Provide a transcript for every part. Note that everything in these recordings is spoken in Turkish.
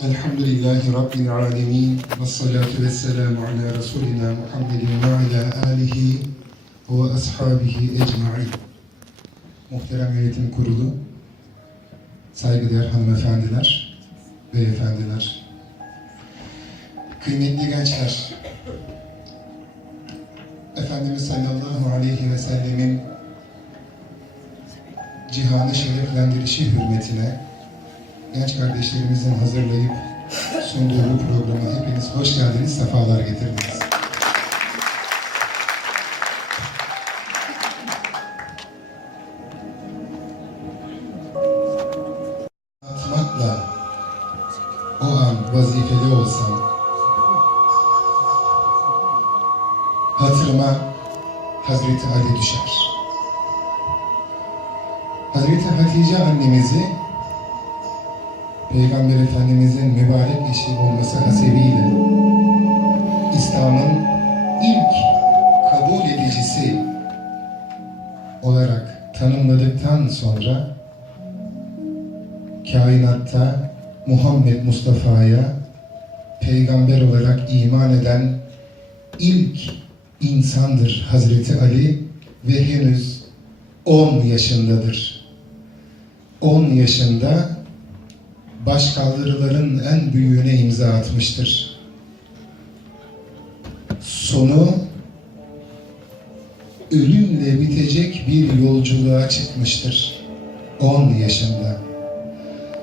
Elhamdülillahi Rabbil alemin. Ve salatu ve selamu ala Resulina Muhammedin ve ala alihi ve ashabihi ecma'in. Muhterem Yönetim Kurulu, saygıdeğer hanımefendiler, beyefendiler, kıymetli gençler, Efendimiz sallallahu aleyhi ve sellemin cihanı şereflendirişi hürmetine genç kardeşlerimizin hazırlayıp sunduğu bu programa hepiniz hoş geldiniz, sefalar getirdiniz. Atmakla o an vazifeli olsam hatırıma Hazreti Ali düşer. Hazreti Hatice annemizi Peygamber Efendimizin mübarek eşi olması hasebiyle İslam'ın ilk kabul edicisi olarak tanımladıktan sonra kainatta Muhammed Mustafa'ya peygamber olarak iman eden ilk insandır Hazreti Ali ve henüz 10 yaşındadır. 10 yaşında başkaldırıların en büyüğüne imza atmıştır. Sonu ölümle bitecek bir yolculuğa çıkmıştır. 10 yaşında.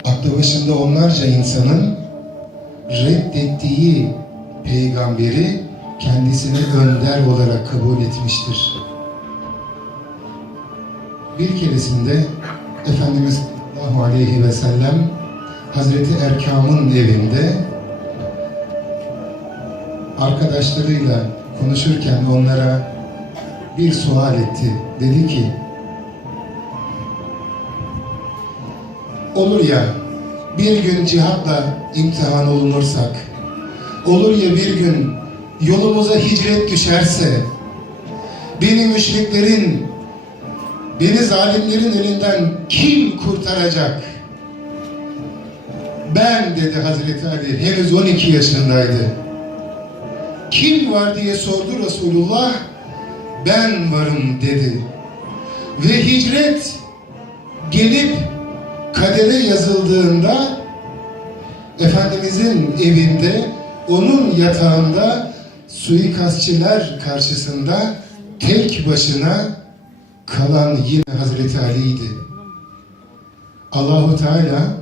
Aklı başında onlarca insanın reddettiği peygamberi kendisine önder olarak kabul etmiştir. Bir keresinde Efendimiz sallallahu aleyhi ve sellem Hazreti Erkam'ın evinde arkadaşlarıyla konuşurken onlara bir sual etti. Dedi ki olur ya bir gün cihatla imtihan olunursak olur ya bir gün yolumuza hicret düşerse beni müşriklerin beni zalimlerin elinden kim kurtaracak? Ben dedi Hazreti Ali, henüz 12 yaşındaydı. Kim var diye sordu Resulullah, ben varım dedi. Ve hicret gelip kadere yazıldığında Efendimizin evinde, onun yatağında suikastçiler karşısında tek başına kalan yine Hazreti Ali'ydi. Allahu Teala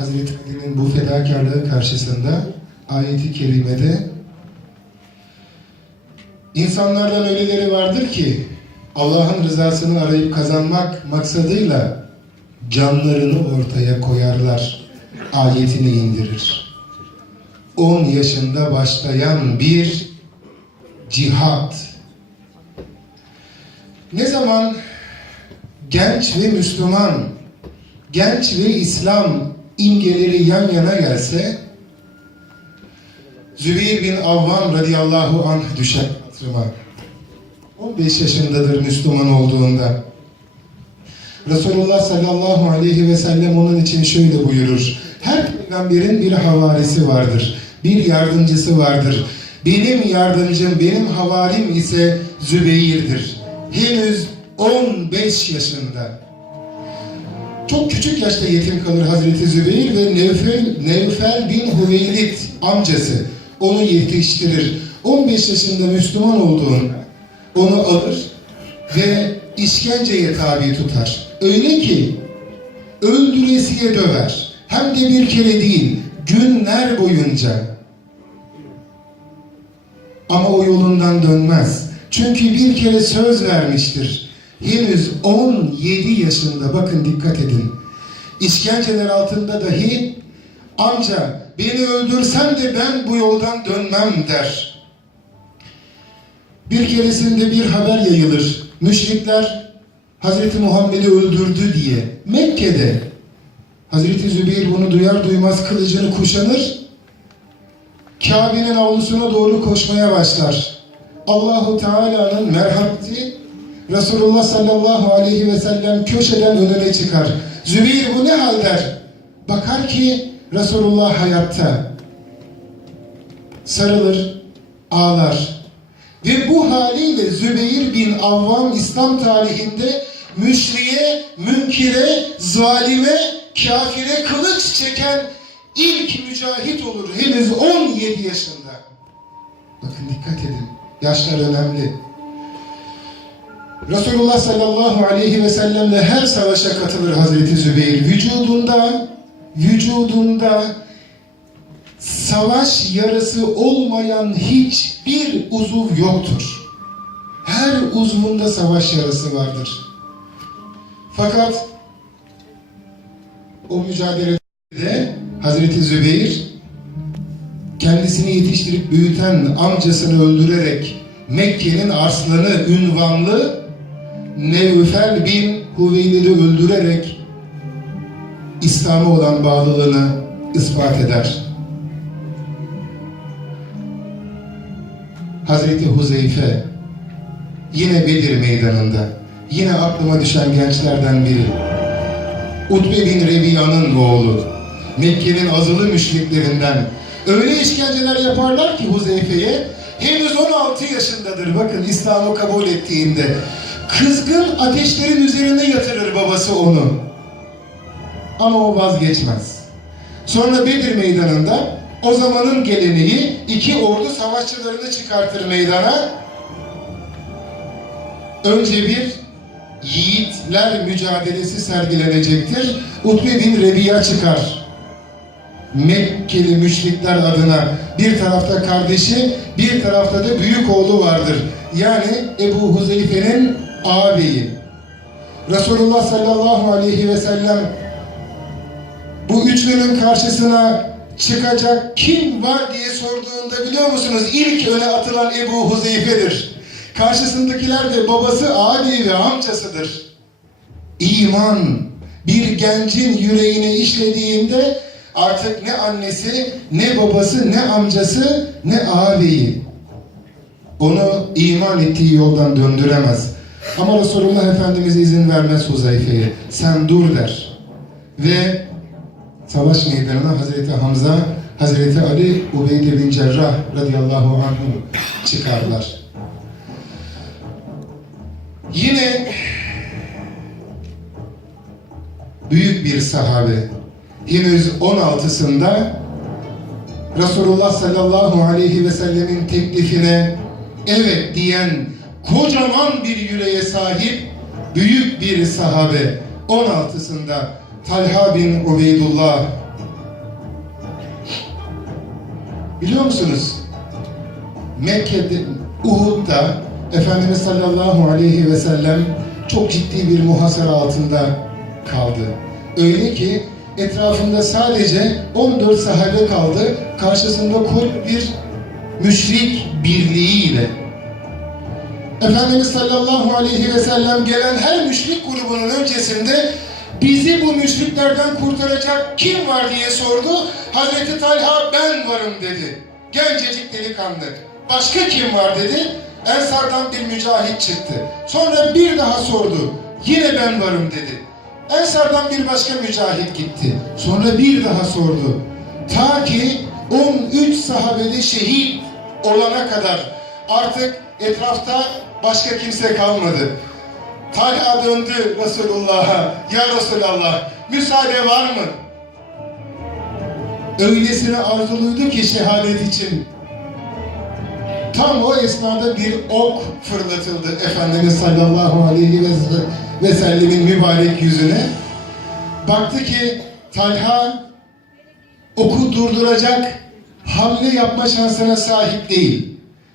Hazreti Ali'nin bu fedakarlığı karşısında ayeti kerimede insanlardan öyleleri vardır ki Allah'ın rızasını arayıp kazanmak maksadıyla canlarını ortaya koyarlar ayetini indirir. 10 yaşında başlayan bir cihat. Ne zaman genç ve Müslüman, genç ve İslam imgeleri yan yana gelse Zübeyir bin Avvam radıyallahu anh düşer hatırıma. 15 yaşındadır Müslüman olduğunda. Resulullah sallallahu aleyhi ve sellem onun için şöyle buyurur. Her peygamberin bir havarisi vardır. Bir yardımcısı vardır. Benim yardımcım, benim havarim ise Zübeyir'dir. Henüz 15 yaşında. Çok küçük yaşta yetim kalır Hazreti Zübeyir ve Nevfel, Nevfel bin Hüveylid amcası onu yetiştirir. 15 yaşında Müslüman olduğunda onu alır ve işkenceye tabi tutar. Öyle ki öldüresiye döver. Hem de bir kere değil, günler boyunca. Ama o yolundan dönmez. Çünkü bir kere söz vermiştir. Henüz 17 yaşında, bakın dikkat edin. İşkenceler altında dahi amca beni öldürsen de ben bu yoldan dönmem der. Bir keresinde bir haber yayılır. Müşrikler Hazreti Muhammed'i öldürdü diye. Mekke'de Hazreti Zübeyir bunu duyar duymaz kılıcını kuşanır. Kabe'nin avlusuna doğru koşmaya başlar. Allahu Teala'nın merhameti Resulullah sallallahu aleyhi ve sellem köşeden önüne çıkar. Zübeyir bu ne hal der? Bakar ki Resulullah hayatta sarılır, ağlar. Ve bu haliyle Zübeyir bin Avvam İslam tarihinde müşriye, münkire, zalime, kafire kılıç çeken ilk mücahit olur. Henüz 17 yaşında. Bakın dikkat edin. Yaşlar önemli. Resulullah sallallahu aleyhi ve sellemle her savaşa katılır Hazreti Zübeyir. Vücudunda, vücudunda savaş yarası olmayan hiçbir uzuv yoktur. Her uzvunda savaş yarası vardır. Fakat o mücadelede Hazreti Zübeyir kendisini yetiştirip büyüten amcasını öldürerek Mekke'nin arslanı ünvanlı Nevfel bin Hüveylid'i öldürerek İslam'a olan bağlılığını ispat eder. Hazreti Huzeyfe yine Bedir meydanında yine aklıma düşen gençlerden biri. Utbe bin Rebiya'nın oğlu. Mekke'nin azılı müşriklerinden öyle işkenceler yaparlar ki Huzeyfe'ye henüz 16 yaşındadır bakın İslam'ı kabul ettiğinde. Kızgın ateşlerin üzerine yatırır babası onu. Ama o vazgeçmez. Sonra Bedir meydanında o zamanın geleneği iki ordu savaşçılarını çıkartır meydana. Önce bir yiğitler mücadelesi sergilenecektir. Utbe bin Rebiya çıkar. Mekkeli müşrikler adına bir tarafta kardeşi, bir tarafta da büyük oğlu vardır. Yani Ebu Huzeyfe'nin ağabeyi. Resulullah sallallahu aleyhi ve sellem bu üçlünün karşısına çıkacak kim var diye sorduğunda biliyor musunuz? İlk öne atılan Ebu Huzeyfe'dir. Karşısındakiler de babası, abi ve amcasıdır. İman bir gencin yüreğine işlediğinde artık ne annesi, ne babası, ne amcası, ne ağabeyi onu iman ettiği yoldan döndüremez. Ama Resulullah Efendimiz izin vermez Huzeyfe'ye. Sen dur der. Ve savaş meydanına Hazreti Hamza, Hazreti Ali, Ubeyde bin Cerrah radıyallahu anhum çıkarlar. Yine büyük bir sahabe henüz 16'sında Resulullah sallallahu aleyhi ve sellemin teklifine evet diyen kocaman bir yüreğe sahip büyük bir sahabe 16'sında Talha bin Ubeydullah biliyor musunuz? Mekke'de Uhud'da Efendimiz sallallahu aleyhi ve sellem çok ciddi bir muhasara altında kaldı. Öyle ki etrafında sadece 14 sahabe kaldı. Karşısında koca bir müşrik birliğiyle. Efendimiz sallallahu aleyhi ve sellem gelen her müşrik grubunun öncesinde bizi bu müşriklerden kurtaracak kim var diye sordu. Hazreti Talha ben varım dedi. Gencecik delikanlı. Başka kim var dedi. Ensardan bir mücahit çıktı. Sonra bir daha sordu. Yine ben varım dedi. Ensardan bir başka mücahit gitti. Sonra bir daha sordu. Ta ki 13 sahabede şehit olana kadar artık etrafta başka kimse kalmadı. Talha döndü Resulullah'a. Ya Resulallah müsaade var mı? Öylesine arzuluydu ki şehadet için. Tam o esnada bir ok fırlatıldı Efendimiz sallallahu aleyhi ve sellemin mübarek yüzüne. Baktı ki Talha oku durduracak hamle yapma şansına sahip değil.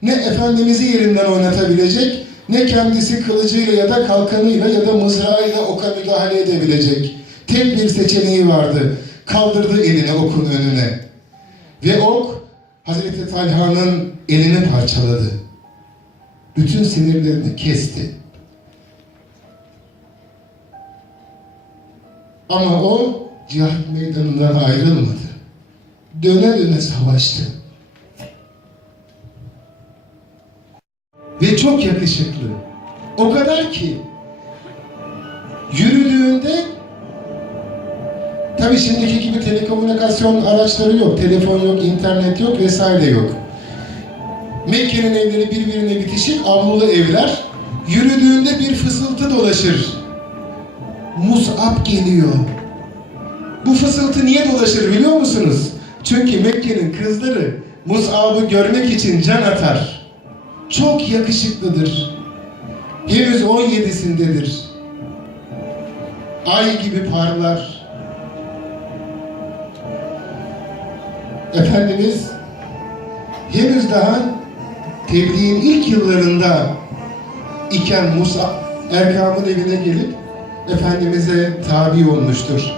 Ne Efendimiz'i yerinden oynatabilecek, ne kendisi kılıcıyla ya da kalkanıyla ya da mızrağıyla oka müdahale edebilecek. Tek bir seçeneği vardı. Kaldırdı elini okun önüne. Ve ok Hazreti Talha'nın elini parçaladı. Bütün sinirlerini kesti. Ama o cihat meydanından ayrılmadı. Döne döne savaştı. Ve çok yakışıklı. O kadar ki yürüdüğünde tabii şimdiki gibi telekomünikasyon komünikasyon araçları yok. Telefon yok, internet yok vesaire yok. Mekke'nin evleri birbirine bitişik avlulu evler. Yürüdüğünde bir fısıltı dolaşır. Mus'ab geliyor. Bu fısıltı niye dolaşır biliyor musunuz? Çünkü Mekke'nin kızları Mus'ab'ı görmek için can atar. Çok yakışıklıdır. Henüz 17'sindedir. Ay gibi parlar. Efendimiz henüz daha tebliğin ilk yıllarında iken Musa Erkam'ın evine gelip Efendimiz'e tabi olmuştur.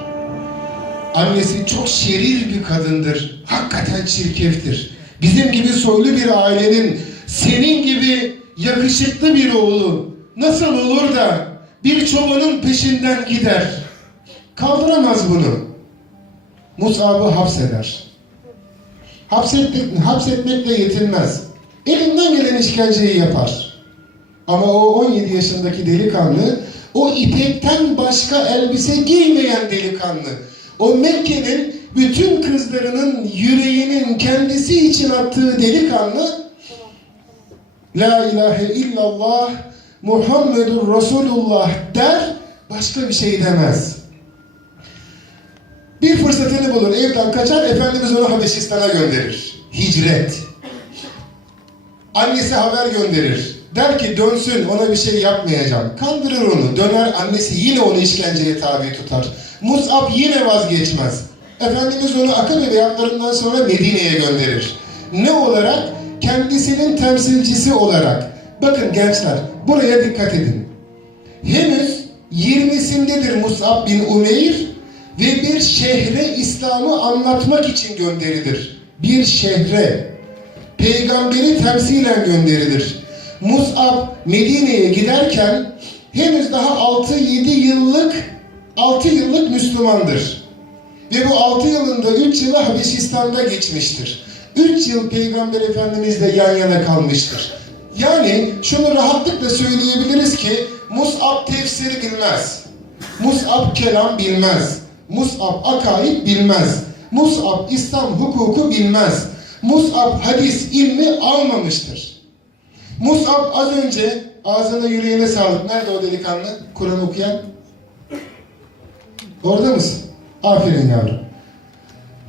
Annesi çok şerir bir kadındır. Hakikaten çirkeftir. Bizim gibi soylu bir ailenin senin gibi yakışıklı bir oğlu nasıl olur da bir çobanın peşinden gider? Kaldıramaz bunu. Musab'ı hapseder. Hapsetmek, hapsetmekle yetinmez. Elinden gelen işkenceyi yapar. Ama o 17 yaşındaki delikanlı, o ipekten başka elbise giymeyen delikanlı, o Mekke'nin bütün kızlarının yüreğinin kendisi için attığı delikanlı, La ilahe illallah Muhammedur Resulullah der, başka bir şey demez. Bir fırsatını bulur, evden kaçar, Efendimiz onu Habeşistan'a gönderir. Hicret. Annesi haber gönderir. Der ki dönsün, ona bir şey yapmayacağım. Kandırır onu. Döner, annesi yine onu işkenceye tabi tutar. Mus'ab yine vazgeçmez. Efendimiz onu Akabe beyatlarından sonra Medine'ye gönderir. Ne olarak? Kendisinin temsilcisi olarak. Bakın gençler, buraya dikkat edin. Henüz 20'sindedir Mus'ab bin Umeyr ve bir şehre İslam'ı anlatmak için gönderilir. Bir şehre peygamberi temsilen gönderilir. Mus'ab Medine'ye giderken henüz daha 6-7 yıllık 6 yıllık Müslümandır. Ve bu 6 yılında 3 yılı Habeşistan'da geçmiştir. 3 yıl Peygamber Efendimizle yan yana kalmıştır. Yani şunu rahatlıkla söyleyebiliriz ki Mus'ab tefsiri bilmez. Mus'ab kelam bilmez. Mus'ab akaid bilmez. Mus'ab İslam hukuku bilmez. Mus'ab hadis ilmi almamıştır. Mus'ab az önce ağzına yüreğine sağlık. Nerede o delikanlı? Kur'an okuyan? Orada mısın? Aferin yavrum.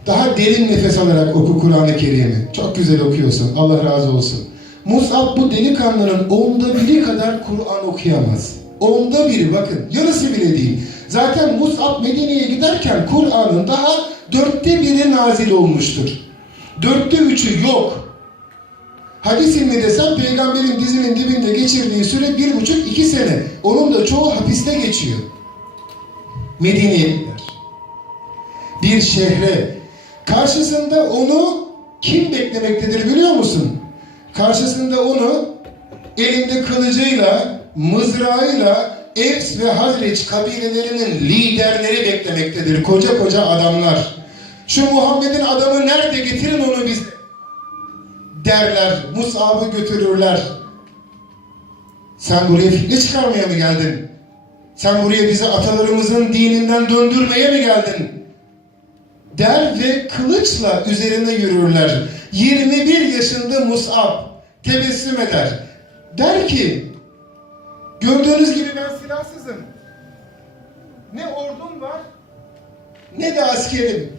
Daha derin nefes alarak oku Kur'an-ı Kerim'i. Çok güzel okuyorsun. Allah razı olsun. Mus'ab bu delikanlının onda biri kadar Kur'an okuyamaz. Onda biri bakın. Yarısı bile değil. Zaten Mus'ab Medine'ye giderken Kur'an'ın daha dörtte biri nazil olmuştur. Dörtte üçü yok. Hadis ilmi desem peygamberin dizinin dibinde geçirdiği süre bir buçuk iki sene. Onun da çoğu hapiste geçiyor. Medine'ye gider. Bir şehre. Karşısında onu kim beklemektedir biliyor musun? Karşısında onu elinde kılıcıyla, mızrağıyla Evs ve Hazreç kabilelerinin liderleri beklemektedir. Koca koca adamlar. Şu Muhammed'in adamı nerede getirin onu bize derler. Musab'ı götürürler. Sen buraya fitne çıkarmaya mı geldin? Sen buraya bizi atalarımızın dininden döndürmeye mi geldin? Der ve kılıçla üzerine yürürler. 21 yaşında Mus'ab tebessüm eder. Der ki, gördüğünüz gibi ben silahsızım. Ne ordum var, ne de askerim.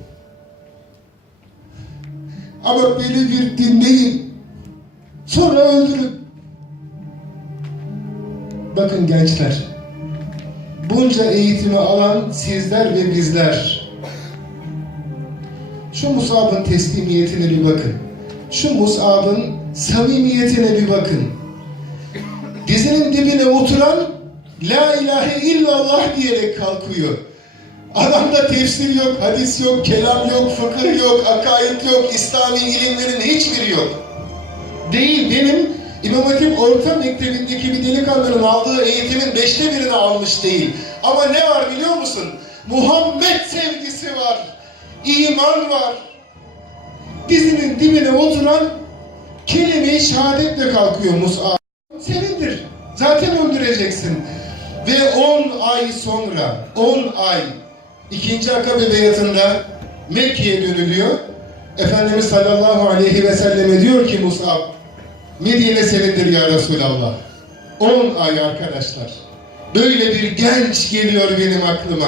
Ama beni bir dinleyin. Sonra öldürün. Bakın gençler, bunca eğitimi alan sizler ve bizler, şu Musab'ın teslimiyetine bir bakın. Şu Musab'ın samimiyetine bir bakın. Dizinin dibine oturan La ilahe illallah diyerek kalkıyor. Adamda tefsir yok, hadis yok, kelam yok, fıkıh yok, akaid yok, İslami ilimlerin hiçbiri yok. Değil, benim İmam Hatip Orta Mektebi'ndeki bir delikanlının aldığı eğitimin beşte birini almış değil. Ama ne var biliyor musun? Muhammed sevgisi var, iman var. Dizinin dibine oturan kelime-i şehadetle kalkıyor Musa. Senindir. Zaten öldüreceksin. Ve 10 ay sonra, 10 ay ikinci akabe beyatında Mekke'ye dönülüyor. Efendimiz sallallahu aleyhi ve selleme diyor ki Musab, Medine senindir ya Resulallah. 10 ay arkadaşlar. Böyle bir genç geliyor benim aklıma.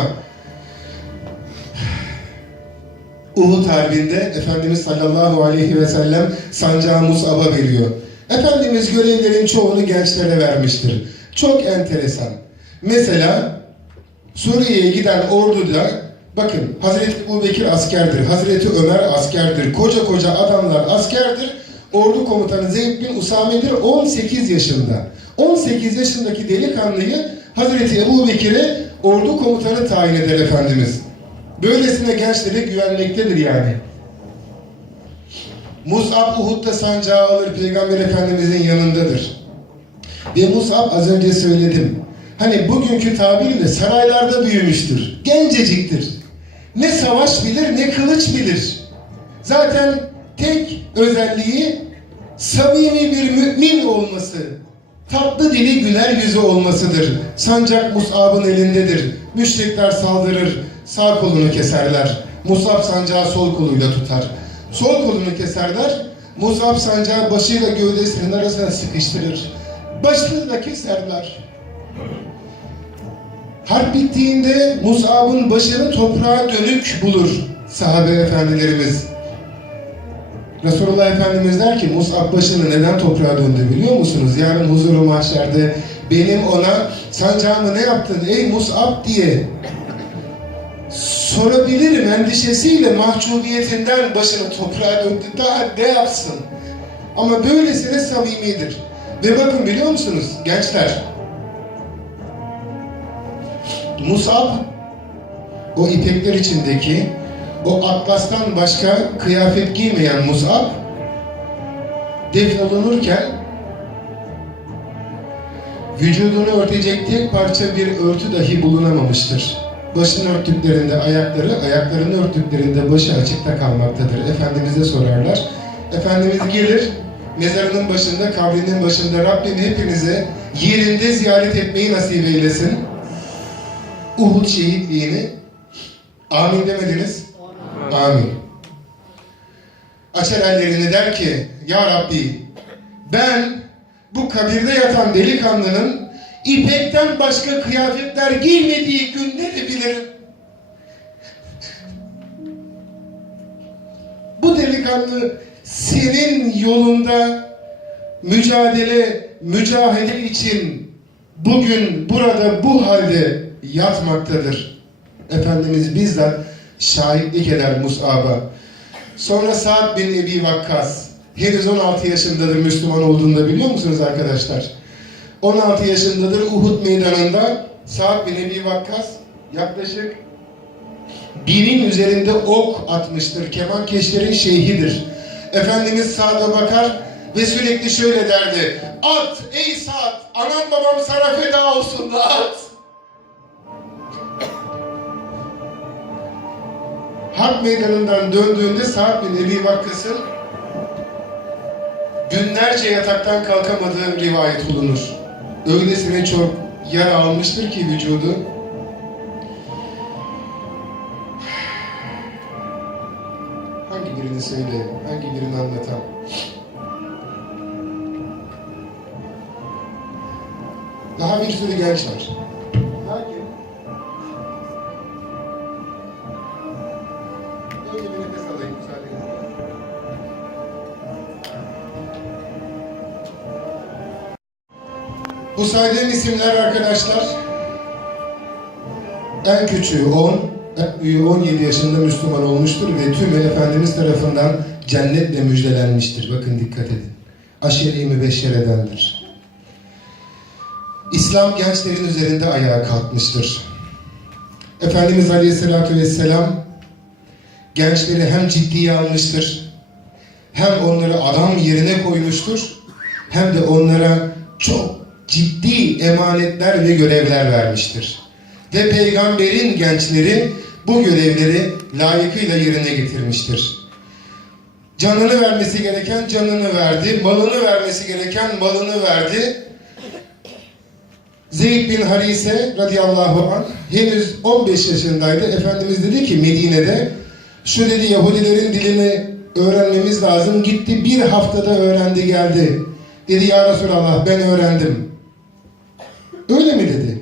Uhud Harbi'nde Efendimiz sallallahu aleyhi ve sellem sancağı Mus'ab'a veriyor. Efendimiz görevlerin çoğunu gençlere vermiştir. Çok enteresan. Mesela Suriye'ye giden orduda bakın Hazreti Ebu Bekir askerdir, Hazreti Ömer askerdir, koca koca adamlar askerdir. Ordu komutanı Zeyd bin Usame'dir 18 yaşında. 18 yaşındaki delikanlıyı Hazreti Ebu Bekir'e ordu komutanı tayin eder Efendimiz. Böylesine gençlere güvenmektedir yani. Mus'ab Uhud'da sancağı alır, Peygamber Efendimizin yanındadır. Ve Mus'ab az önce söyledim. Hani bugünkü tabirle saraylarda büyümüştür. Genceciktir. Ne savaş bilir ne kılıç bilir. Zaten tek özelliği samimi bir mümin olması. Tatlı dili güler yüzü olmasıdır. Sancak Mus'ab'ın elindedir. Müşrikler saldırır, sağ kolunu keserler. Mus'ab sancağı sol koluyla tutar. Sol kolunu keserler, Mus'ab sancağı başıyla gövdesinin arasına sıkıştırır. Başını da keserler. Harp bittiğinde Mus'ab'ın başını toprağa dönük bulur sahabe efendilerimiz. Resulullah Efendimiz der ki Mus'ab başını neden toprağa döndü biliyor musunuz? Yarın huzuru mahşerde benim ona sancağımı ne yaptın ey Mus'ab diye sorabilirim endişesiyle mahcubiyetinden başını toprağa döndü. Daha ne yapsın? Ama böylesine samimidir. Ve bakın biliyor musunuz gençler? Musab o ipekler içindeki o atlastan başka kıyafet giymeyen Musab defnolunurken vücudunu örtecek tek parça bir örtü dahi bulunamamıştır. Başını örttüklerinde ayakları, ayaklarını örttüklerinde başı açıkta kalmaktadır. Efendimiz'e sorarlar. Efendimiz gelir, mezarının başında, kabrinin başında Rabbim hepinize yerinde ziyaret etmeyi nasip eylesin. Uhud şehitliğini amin demediniz. Amin. Açar ellerini der ki Ya Rabbi ben bu kabirde yatan delikanlının ipekten başka kıyafetler giymediği günleri bilirim. Bu delikanlı senin yolunda mücadele, mücahede için bugün burada bu halde yatmaktadır. Efendimiz bizzat şahitlik eder Mus'ab'a. Sonra Sa'd bin Ebi Vakkas henüz 16 yaşındadır Müslüman olduğunu da biliyor musunuz arkadaşlar? 16 yaşındadır Uhud meydanında Sa'd bin Ebi Vakkas yaklaşık binin üzerinde ok atmıştır. Kemankeşlerin şeyhidir. Efendimiz Sa'd'a bakar ve sürekli şöyle derdi. At ey Sa'd, anam babam sana feda olsun da at. Harp meydanından döndüğünde Sa'd bin Ebi Vakkas'ın günlerce yataktan kalkamadığı rivayet olunur. Öylesine çok yara almıştır ki vücudu. Hangi birini söyle, hangi birini anlatam? Daha bir sürü genç var. Bu saydığım isimler arkadaşlar en küçüğü 10, en büyüğü 17 yaşında Müslüman olmuştur ve tümü Efendimiz tarafından cennetle müjdelenmiştir. Bakın dikkat edin. Aşeri-i mübeşşeredendir. İslam gençlerin üzerinde ayağa kalkmıştır. Efendimiz Aleyhisselatü Vesselam gençleri hem ciddiye almıştır, hem onları adam yerine koymuştur, hem de onlara çok ciddi emanetler ve görevler vermiştir. Ve peygamberin gençleri bu görevleri layıkıyla yerine getirmiştir. Canını vermesi gereken canını verdi, malını vermesi gereken malını verdi. Zeyd bin Harise radıyallahu anh henüz 15 yaşındaydı. Efendimiz dedi ki Medine'de Şu dedi Yahudilerin dilini öğrenmemiz lazım. Gitti bir haftada öğrendi geldi. Dedi ya Resulallah ben öğrendim. Öyle mi dedi.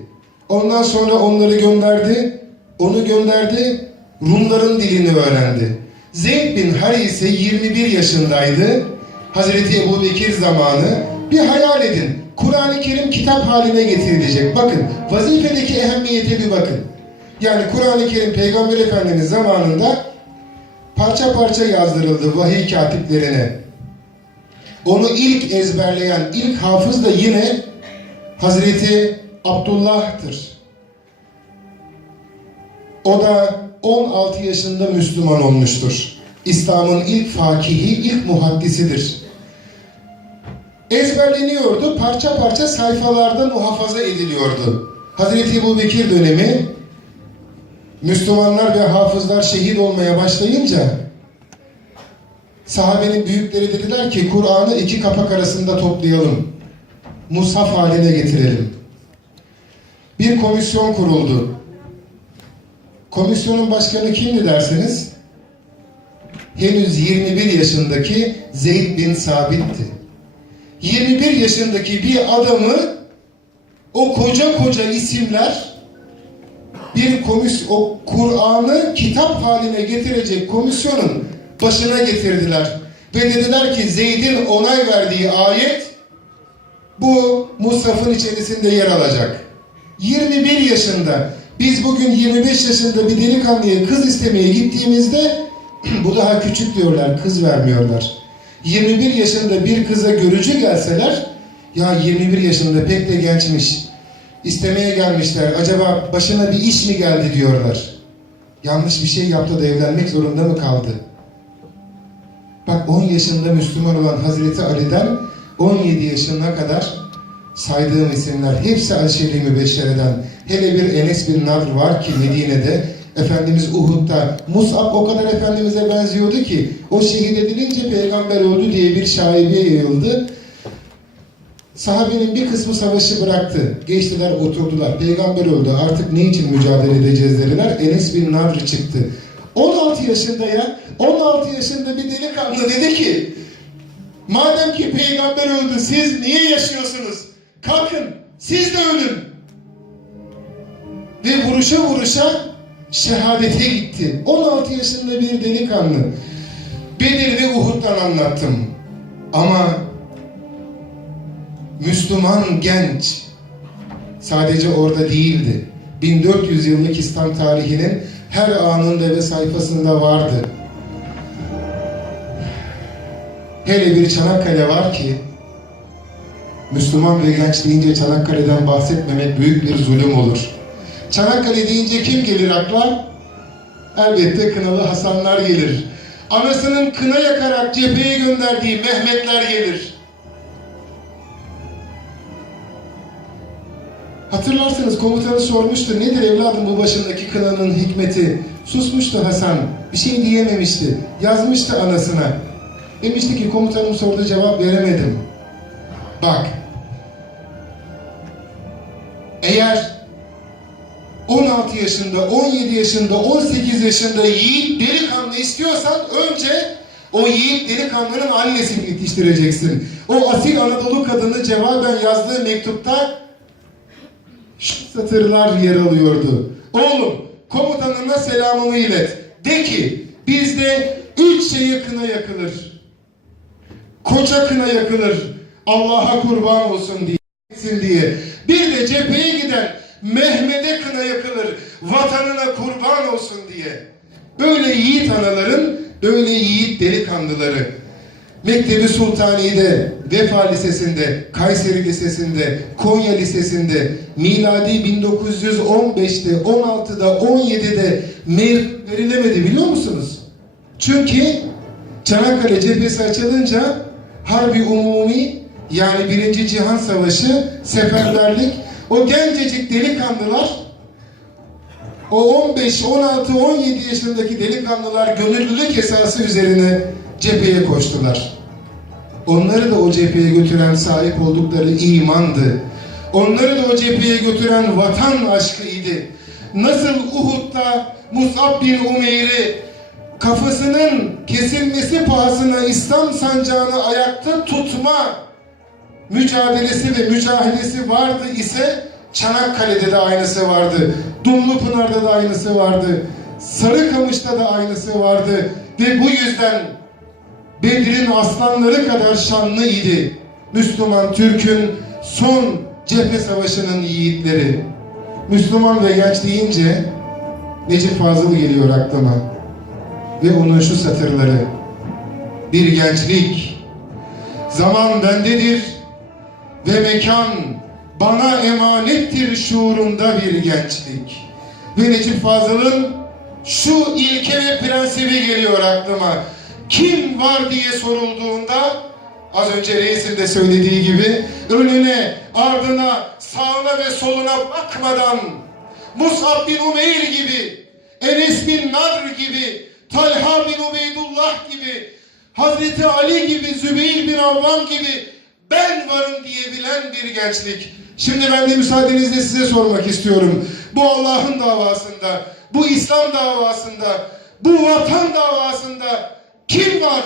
Ondan sonra onları gönderdi. Onu gönderdi. Rumların dilini öğrendi. Zeyd bin Harise 21 yaşındaydı. Hazreti Ebu Bekir zamanı. Bir hayal edin. Kur'an-ı Kerim kitap haline getirilecek. Bakın vazifedeki ehemmiyete bir bakın. Yani Kur'an-ı Kerim Peygamber Efendimiz zamanında parça parça yazdırıldı vahiy katiplerine. Onu ilk ezberleyen, ilk hafız da yine Hazreti Abdullah'tır. O da 16 yaşında Müslüman olmuştur. İslam'ın ilk fakihi, ilk muhaddisidir. Ezberleniyordu, parça parça sayfalarda muhafaza ediliyordu. Hazreti Ebu Bekir dönemi Müslümanlar ve hafızlar şehit olmaya başlayınca sahabenin büyükleri dediler ki Kur'an'ı iki kapak arasında toplayalım. Mushaf haline getirelim. Bir komisyon kuruldu. Komisyonun başkanı kimdi derseniz? Henüz 21 yaşındaki Zeyd bin Sabit'ti. 21 yaşındaki bir adamı o koca koca isimler bir komis o Kur'an'ı kitap haline getirecek komisyonun başına getirdiler. Ve dediler ki Zeyd'in onay verdiği ayet bu Musaf'ın içerisinde yer alacak. 21 yaşında biz bugün 25 yaşında bir delikanlıya kız istemeye gittiğimizde bu daha küçük diyorlar, kız vermiyorlar. 21 yaşında bir kıza görücü gelseler ya 21 yaşında pek de gençmiş. istemeye gelmişler. Acaba başına bir iş mi geldi diyorlar. Yanlış bir şey yaptı da evlenmek zorunda mı kaldı? Bak 10 yaşında Müslüman olan Hazreti Ali'den 17 yaşına kadar saydığım isimler hepsi Mübeşşere'den. Hele bir Enes bin Nadr var ki Medine'de Efendimiz Uhud'da Mus'ab o kadar Efendimiz'e benziyordu ki o şehit edilince peygamber öldü diye bir şaibe yayıldı. Sahabenin bir kısmı savaşı bıraktı. Geçtiler oturdular. Peygamber öldü. Artık ne için mücadele edeceğiz dediler. Enes bin Nadr çıktı. 16 yaşında ya 16 yaşında bir delikanlı dedi ki Madem ki peygamber öldü siz niye yaşıyorsunuz? Kalkın siz de ölün. Ve vuruşa vuruşa şehadete gitti. 16 yaşında bir delikanlı. Bedir ve Uhud'dan anlattım. Ama Müslüman genç sadece orada değildi. 1400 yıllık İslam tarihinin her anında ve sayfasında vardı. Hele bir Çanakkale var ki Müslüman ve genç deyince Çanakkale'den bahsetmemek büyük bir zulüm olur. Çanakkale deyince kim gelir akla? Elbette Kınalı Hasanlar gelir. Anasının kına yakarak cepheye gönderdiği Mehmetler gelir. Hatırlarsınız komutanı sormuştu nedir evladım bu başındaki kınanın hikmeti? Susmuştu Hasan. Bir şey diyememişti. Yazmıştı anasına. Demişti ki komutanım sordu cevap veremedim. Bak. Eğer 16 yaşında, 17 yaşında, 18 yaşında yiğit delikanlı istiyorsan önce o yiğit delikanlının annesini yetiştireceksin. O asil Anadolu kadını cevaben yazdığı mektupta şu satırlar yer alıyordu. Oğlum komutanına selamımı ilet. De ki bizde üç şeye kına yakılır. Koça kına yakılır. Allah'a kurban olsun diye. diye. Bir de cepheye giden Mehmet'e kına yakılır. Vatanına kurban olsun diye. Böyle yiğit anaların, böyle yiğit delikanlıları. Mektebi Sultani'de, Vefa Lisesi'nde, Kayseri Lisesi'nde, Konya Lisesi'nde, miladi 1915'te, 16'da, 17'de mevcut verilemedi biliyor musunuz? Çünkü Çanakkale cephesi açılınca Harbi Umumi yani Birinci Cihan Savaşı, seferberlik, o gencecik delikanlılar o 15, 16, 17 yaşındaki delikanlılar gönüllülük esası üzerine cepheye koştular. Onları da o cepheye götüren sahip oldukları imandı. Onları da o cepheye götüren vatan aşkıydı. Nasıl Uhud'da Mus'ab bin Umeyr'i kafasının kesilmesi pahasına İslam sancağını ayakta tutma mücadelesi ve mücadelesi vardı ise Çanakkale'de de aynısı vardı. Dumlupınar'da da aynısı vardı. Sarıkamış'ta da aynısı vardı. Ve bu yüzden Bedir'in aslanları kadar şanlı idi. Müslüman Türk'ün son cephe savaşının yiğitleri. Müslüman ve genç deyince Necip Fazıl geliyor aklıma. Ve onun şu satırları. Bir gençlik, zaman bendedir ve mekan bana emanettir şuurunda bir gençlik. Ve Necip Fazıl'ın şu ilke ve prensibi geliyor aklıma. Kim var diye sorulduğunda az önce reisin de söylediği gibi önüne, ardına, sağına ve soluna bakmadan Mus'ab bin Umeyr gibi, Enes bin Nadr gibi, Talha bin Ubeydullah gibi, Hazreti Ali gibi, Zübeyir bin Avvam gibi ben varım diyebilen bir gençlik. Şimdi ben de müsaadenizle size sormak istiyorum. Bu Allah'ın davasında, bu İslam davasında, bu vatan davasında kim var?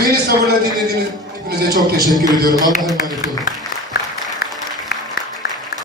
Beni sabırla dinlediğiniz hepinize çok teşekkür ediyorum. Allah'a emanet